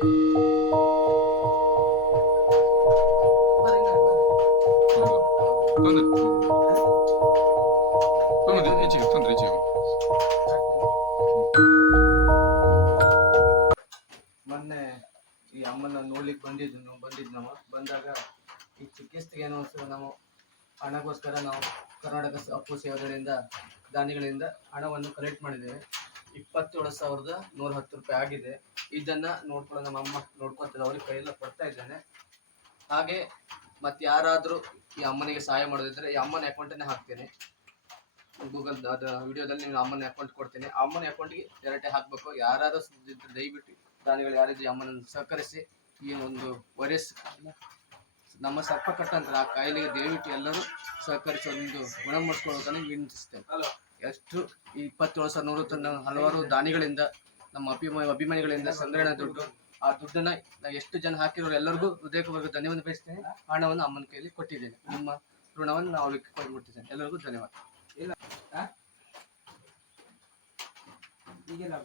ಮೊನ್ನೆ ಈ ಅಮ್ಮನ ನೋಡ್ಲಿಕ್ಕೆ ಬಂದಿದ್ದು ನಾವು ಬಂದಿದ್ದು ನಾವು. ಬಂದಾಗ ಈ ಚಿಕಿತ್ಸೆಗೆ ಏನೋ ನಾವು ಹಣಗೋಸ್ಕರ ನಾವು ಕರ್ನಾಟಕ ಅಪ್ಪು ಸೇವೆಗಳಿಂದ ದಾನಿಗಳಿಂದ ಹಣವನ್ನು ಕಲೆಕ್ಟ್ ಮಾಡಿದ್ದೇವೆ. ಇಪ್ಪತ್ತೇಳು ಸಾವಿರದ ನೂರ ಹತ್ತು ರೂಪಾಯಿ ಆಗಿದೆ. ಇದನ್ನ ನೋಡ್ಕೊಳ್ಳೋ ನಮ್ಮ ಅಮ್ಮ ನೋಡ್ಕೊತಾರೆ ಅವ್ರಿಗೆ ಕೈಯೆಲ್ಲ ಕೊಡ್ತಾ ಇದ್ದಾನೆ. ಹಾಗೆ ಮತ್ತೆ ಯಾರಾದರೂ ಈ ಅಮ್ಮನಿಗೆ ಸಹಾಯ ಮಾಡೋದಿದ್ರೆ ಈ ಅಮ್ಮನ ಅಕೌಂಟನ್ನೇ ಹಾಕ್ತೇನೆ. ಗೂಗಲ್ ಅದ ವಿಡಿಯೋದಲ್ಲಿ ನೀವು ಅಮ್ಮನ ಅಕೌಂಟ್ ಕೊಡ್ತೇನೆ. ಅಮ್ಮನ ಅಕೌಂಟ್ಗೆ ಡೈರೆಕ್ಟೇ ಹಾಕಬೇಕು. ಯಾರಾದ್ರೂ ದಯವಿಟ್ಟು ದಾನಿಗಳು ಯಾರಿದ್ರು ಅಮ್ಮನ ಸಹಕರಿಸಿ. ಈ ಒಂದು ವೈರಸ್ ನಮ್ಮ ಸರ್ಪ ಕಟ್ಟಂತ ಆ ಕಾಯಿಲೆಗೆ ದಯವಿಟ್ಟು ಎಲ್ಲರೂ ಸಹಕರಿಸಿ ಒಂದು ಗುಣಮುಡಿಸ್ಕೊಳ್ಳೋದನ್ನು ವಿನಂತಿಸ್ತೇನೆ. ಎಷ್ಟು ಇಪ್ಪತ್ತೇಳು ಸಾವಿರ ನೂರು ತನ್ನ ಹಲವಾರು ದಾನಿಗಳಿಂದ, ನಮ್ಮ ಅಭಿಮಾನಿ ಅಭಿಮಾನಿಗಳಿಂದ ಸಂಗ್ರಹಣ ದುಡ್ಡು. ಆ ದುಡ್ಡನ್ನ ಎಷ್ಟು ಜನ ಹಾಕಿರೋರು ಎಲ್ಲರಿಗೂ ಹೃದಯಪೂರ್ವಕ ಧನ್ಯವಾದ ಬಯಸ್ತೇನೆ. ಹಣವನ್ನು ಅಮ್ಮನ ಕೈಯಲ್ಲಿ ಕೊಟ್ಟಿದ್ದೇನೆ. ನಿಮ್ಮ ಋಣವನ್ನು ನಾವು ಅವರಿಗೆ ಕೊಟ್ಬಿಟ್ಟಿದ್ದೇನೆ ಎಲ್ಲರಿಗೂ ಧನ್ಯವಾದ. ಈಗೆಲ್ಲ